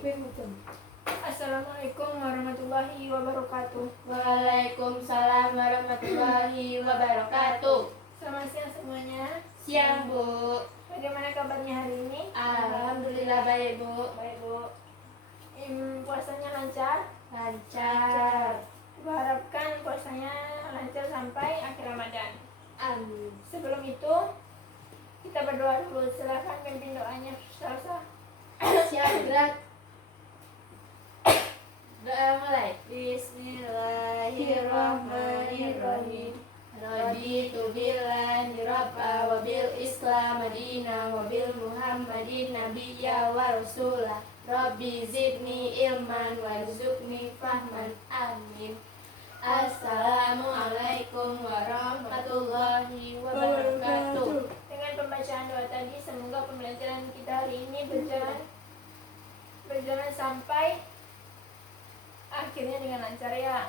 Assalamualaikum warahmatullahi wabarakatuh. Waalaikumsalam warahmatullahi wabarakatuh. Selamat siang semuanya. Siang, Bu. Bagaimana kabarnya hari ini? Alhamdulillah baik, Bu. Baik, Bu. Puasanya lancar? Lancar. Harapkan puasanya lancar sampai akhir Ramadan. Amin. Sebelum itu, kita berdoa dulu. Silakan pimpin doanya, Ustazah. Siap, gerak. Doa mulai. Bismillahirrahmanirrahim. Raditu billahi rabba wa bil islam madina wa bil muhammadin nabiyya wa rasula. Rabbi zidni ilman warzuqni fahman. Amin. Assalamualaikum warahmatullahi wabarakatuh. Dengan pembacaan doa tadi, semoga pembelajaran kita hari ini berjalan sampai akhirnya dengan lancar ya.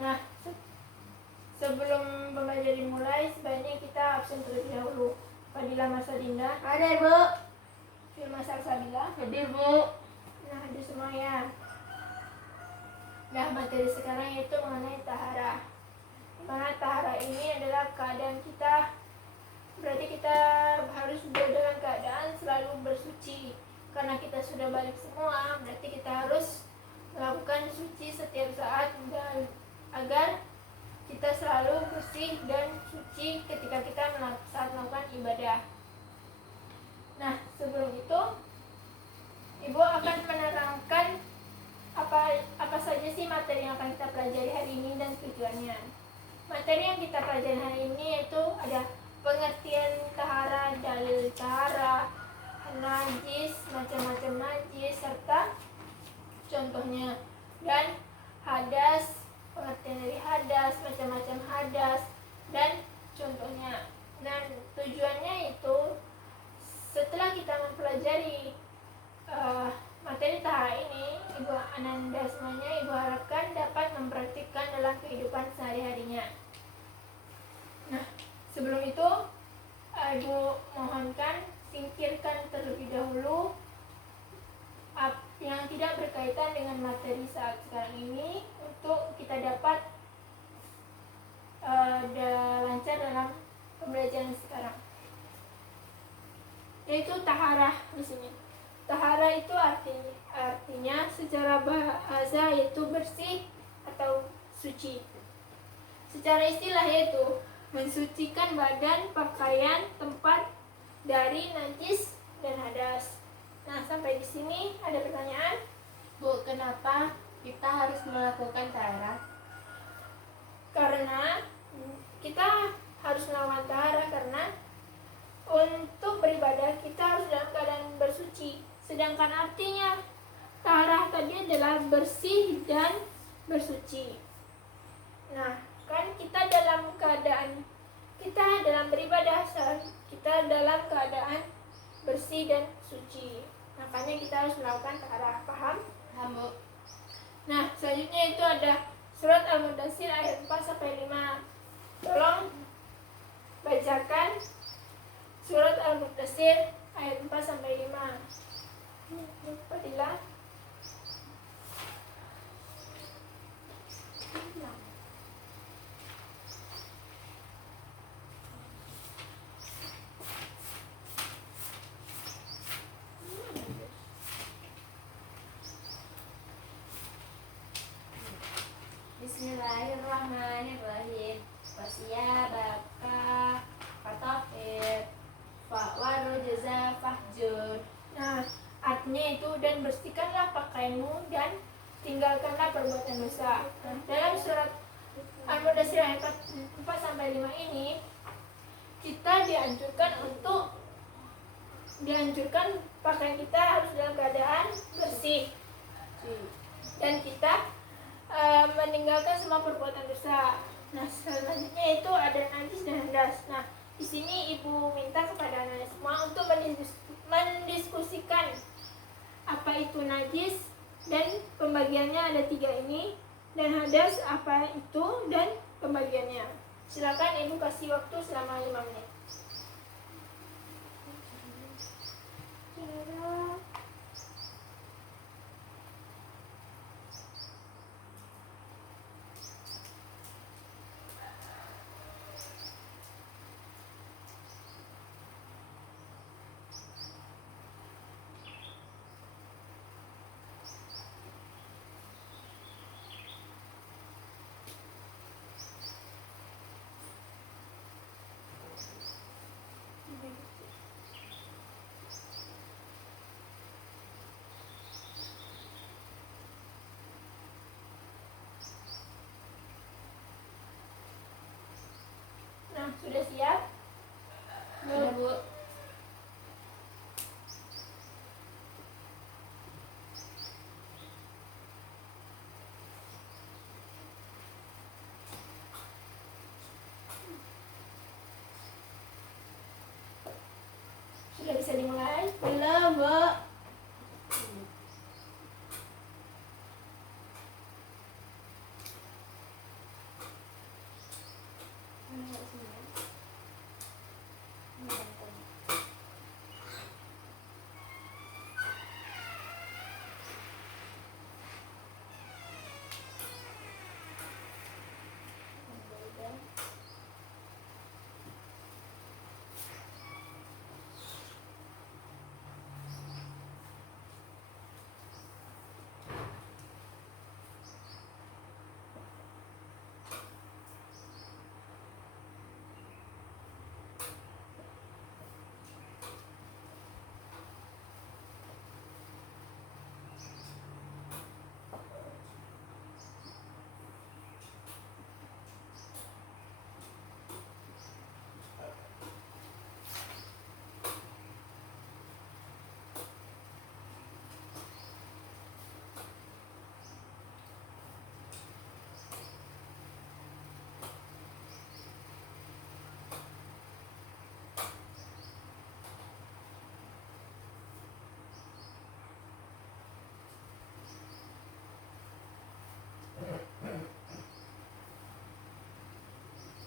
Nah, sebelum pembelajaran dimulai, sebaiknya kita absen terlebih dahulu. Fadilah Masadinda. Hadir, Bu. Firman Salsabila. Hadir, Bu. Nah, hadir semua ya. Nah, materi sekarang yaitu mengenai tahara. Dimana tahara ini adalah keadaan kita. Berarti kita harus dalam keadaan selalu bersuci. Karena kita sudah balik semua, berarti kita harus melakukan suci setiap saat agar kita selalu bersih dan suci ketika kita saat melakukan ibadah. Nah, sebelum itu Ibu akan menerangkan apa saja sih materi yang akan kita pelajari hari ini dan tujuannya. Materi yang kita pelajari hari ini yaitu ada pengertian tahara, dalil tahara, najis, macam-macam najis, serta contohnya, dan hadas, pengertian dari hadas, macam-macam hadas, dan contohnya. Dan tujuannya itu setelah kita mempelajari materi tahara ini, Ibu Ananda semuanya, Ibu harapkan dapat mempraktikkan dalam kehidupan sehari-harinya. Nah, sebelum itu Ibu mohonkan singkirkan terlebih dahulu yang tidak berkaitan dengan materi saat sekarang ini untuk kita dapat lancar dalam pembelajaran sekarang. Yaitu taharah di sini. Tahara itu artinya secara bahasa yaitu bersih atau suci. Secara istilah yaitu mensucikan badan, pakaian, tempat dari najis dan hadas. Nah, sampai di sini ada pertanyaan? Bu, kenapa kita harus melakukan tahara? Karena kita harus melakukan tahara karena untuk beribadah kita harus dalam keadaan bersuci. Sedangkan artinya tahara tadi adalah bersih dan bersuci. Nah, kan kita dalam keadaan kita dalam beribadah, kita dalam keadaan bersih dan suci. Makanya kita harus melakukan tahara. Paham? Paham, Bu. Nah, selanjutnya itu ada surat Al-Mudaththir ayat 4-5. Tolong bacakan surat Al-Mudaththir ayat 4-5. Fadilah. Bismillahirrahmanirrahim. Wasiyabaka fatahir fa'warujza fahjur. Nah, artinya itu dan bersihkanlah pakaianmu dan tinggalkanlah perbuatan dosa. Nah, dalam surat Al-Mudaththir ayat 4-5 ini kita dianjurkan pakaian kita harus dalam keadaan bersih dan kita meninggalkan semua perbuatan dosa. Nah, selanjutnya itu ada najis dan hadas. Nah, di sini Ibu minta kepada anak semua untuk mendiskusikan apa itu najis dan pembagiannya ada 3 ini, dan hadas apa itu dan pembagiannya. Silakan Ibu kasih waktu selama 5 menit. Sudah siap? Sudah, Bu. Sudah bisa dimulai? Belum, Bu.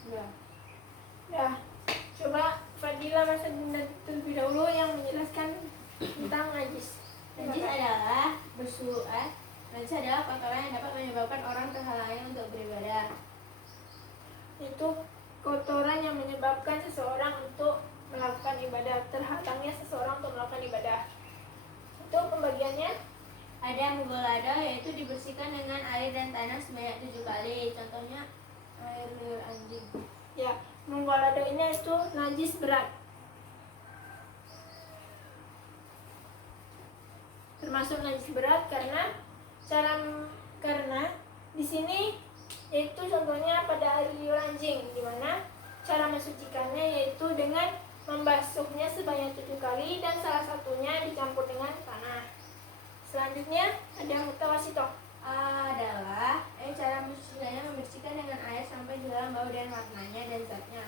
Sudah. Ya, coba Fadila Masa Bunda terlebih dahulu yang menjelaskan tentang najis. Najis adalah bersuat. Najis adalah kotoran yang dapat menyebabkan orang terhalangi untuk beribadah. Itu kotoran yang menyebabkan seseorang untuk melakukan ibadah, terhalangnya seseorang untuk melakukan ibadah. Itu pembagiannya. Ada mugolado, yaitu dibersihkan dengan air dan tanah sebanyak 7 kali. Contohnya air liur anjing. Ya, mugolado ini itu najis berat. Termasuk najis berat karena di sini yaitu contohnya pada air liur anjing, di mana cara mensucikannya yaitu dengan membasuhnya sebanyak 7 kali dan salah satunya dicampur dengan tanah. Selanjutnya ada mutawasito. Adalah cara mensucikannya membersihkan dengan air sampai hilang bau dan warnanya dan zatnya.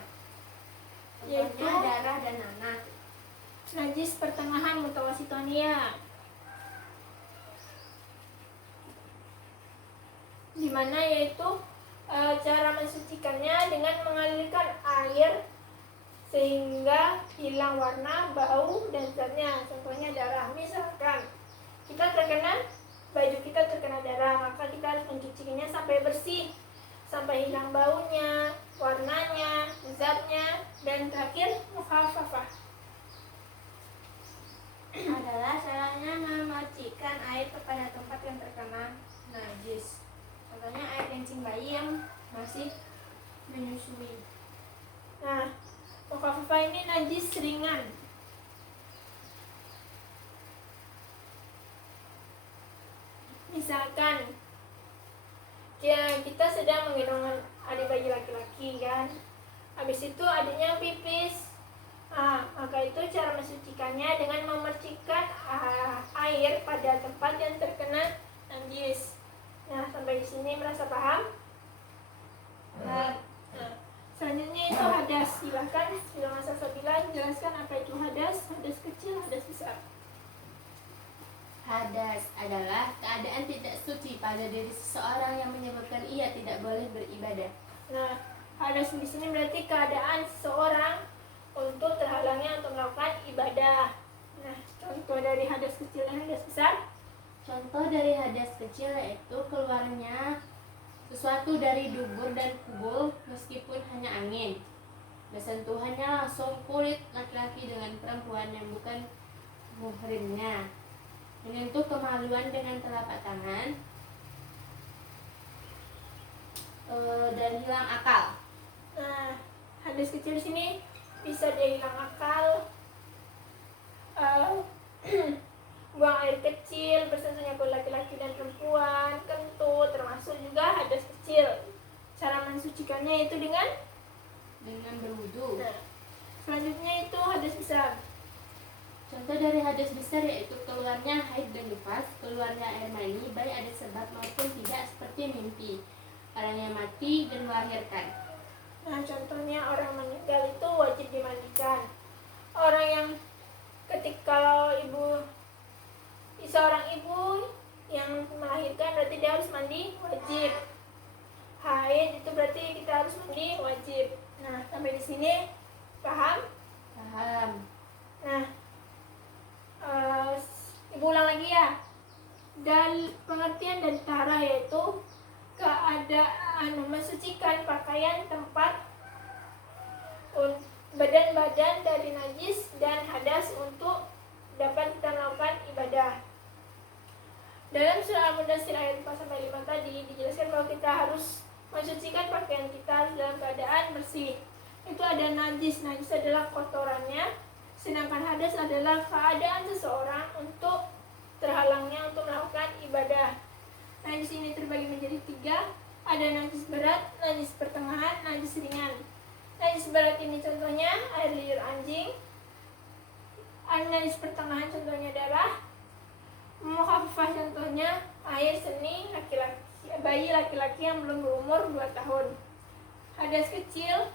Yaitu Contohnya darah dan nanah. najis pertengahan mutawasitonia, di mana yaitu cara mensucikannya dengan mengalirkan air sehingga hilang warna, bau, dan zatnya. Contohnya darah. Misalkan kita baju kita terkena darah, maka kita harus mencucinya sampai bersih, sampai hilang baunya, warnanya, zatnya, dan terakhir mukhafafah. Adalah caranya memercikan air kepada tempat yang terkena najis. Contohnya air kencing bayi yang masih menyusui. Nah, mukhafafah ini najis ringan. Misalkan ya, kita sedang menggendong adik bayi laki-laki kan, habis itu adiknya pipis. Maka itu cara mensucikannya dengan memercikan air pada tempat yang terkena najis. Nah, sampai di sini merasa paham? Nah, selanjutnya itu hadas. Silahkan Masa Sabila jelaskan apa itu hadas kecil, hadas besar. Hadas adalah keadaan tidak suci pada diri seseorang yang menyebabkan ia tidak boleh beribadah. Nah, hadas di sini berarti keadaan seseorang untuk terhalangnya untuk melakukan ibadah. Nah, contoh dari hadas kecil dan hadas besar. Contoh dari hadas kecil yaitu keluarnya sesuatu dari dubur dan kubul meskipun hanya angin. Bersentuhannya langsung kulit laki-laki dengan perempuan yang bukan muhrimnya. Menyentuh kemaluan dengan telapak tangan dan hilang akal. Nah, hadas kecil di sini bisa dia hilang akal, buang air kecil, bersentuhnya ke laki-laki dan perempuan, kentut, termasuk juga hadas kecil. Cara mensucikannya itu dengan dengan berwudu. Nah, selanjutnya itu hadas besar. Contoh dari hadas besar yaitu keluarnya haid dan nifas, keluarnya air mani baik ada sebab maupun tidak seperti mimpi, orang yang mati dan melahirkan. Nah, contohnya orang meninggal itu wajib dimandikan. Orang yang kalau seorang ibu yang melahirkan berarti dia harus mandi wajib. Haid itu berarti kita harus mandi wajib. Nah, sampai di sini paham? Paham. Nah, ibu ulang lagi ya. Dan pengertian dari tahara yaitu keadaan mensucikan pakaian, tempat, badan-badan dari najis dan hadas untuk dapat kita melakukan ibadah. Dalam surah Al-Mudaththir ayat 4-5 tadi dijelaskan bahwa kita harus mensucikan pakaian kita dalam keadaan bersih. Itu ada najis. Najis adalah kotorannya. Sedangkan hadas adalah keadaan seseorang untuk terhalangnya untuk melakukan ibadah. Najis ini terbagi menjadi 3. Ada najis berat, najis pertengahan, najis ringan. Najis berat ini contohnya air liur anjing. Najis pertengahan contohnya darah. Mukhaffafah contohnya air seni bayi laki-laki yang belum berumur 2 tahun. Hadas kecil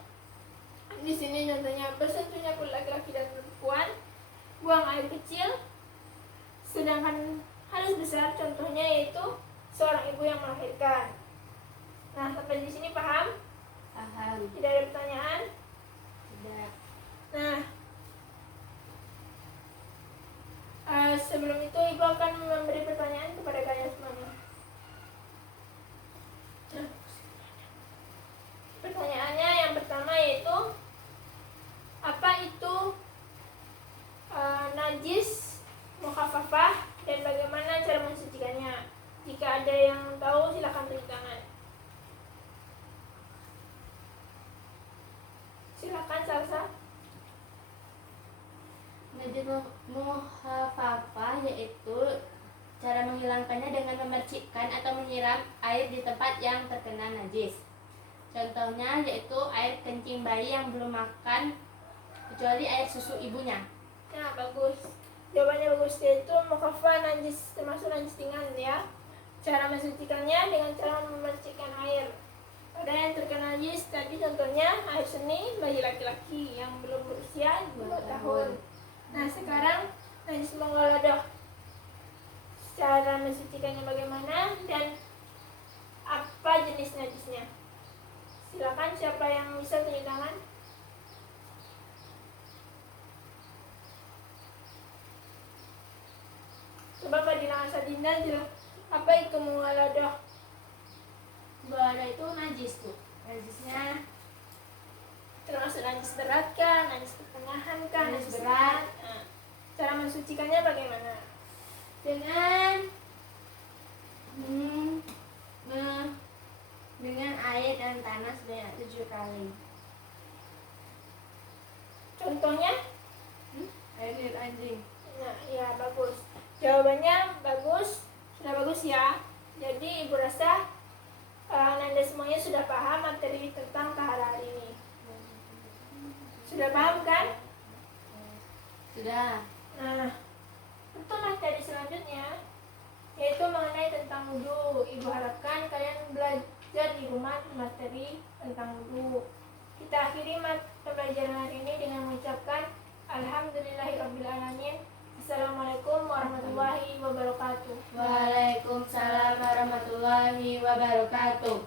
di sini contohnya bersentuhnya kulit laki-laki dan perempuan, buang air kecil. Sedangkan hadas besar contohnya yaitu seorang ibu yang melahirkan. Nah, sampai di sini paham? Paham. Tidak ada pertanyaan? Tidak. Nah, sebelum itu ibu akan memberi pertanyaan kepada kalian semuanya. Nah, pertanyaannya yang pertama yaitu apa itu najis mukhaffafah dan bagaimana cara mensucikannya? Jika ada yang tahu silakan tunjuk tangan. Silakan Salsa. Najis mukhafafah yaitu cara menghilangkannya dengan memercikkan atau menyiram air di tempat yang terkena najis. Contohnya yaitu air kencing bayi yang belum makan kecuali air susu ibunya. Nah, bagus. Jawabannya bagus, yaitu mukhaffafah najis termasuk najis ringan ya. Cara mensucikannya dengan cara memercikkan air. Pada yang terkena najis tadi contohnya air seni bayi laki-laki yang belum berusia 2 tahun. Nah, sekarang najis mughaladah. Cara mensucikannya bagaimana dan apa jenis najisnya? Silakan siapa yang bisa tunjuk tangan? Coba Fadila Asadinda jelas apa itu mughaladah? Mughaladah itu najis tuh. Najisnya Termasuk najis berat kan, najis pertengahan kan, Najis najis berat. ringan. Nah, cara mensucikannya bagaimana? dengan air dan tanah sebanyak 7 kali. Contohnya? Air liur anjing. Nah, ya bagus. Jawabannya bagus, sudah bagus ya. Jadi ibu rasa Anda semuanya sudah paham materi tentang tahara hari ini. Sudah paham kan? Sudah. Nah, untuk materi selanjutnya yaitu mengenai tentang wudu. Ibu harapkan kalian belajar di rumah materi tentang wudu. Kita akhiri pembelajaran hari ini dengan mengucapkan Alhamdulillahirrabbilalamin. Assalamualaikum warahmatullahi wabarakatuh. Waalaikumsalam warahmatullahi wabarakatuh.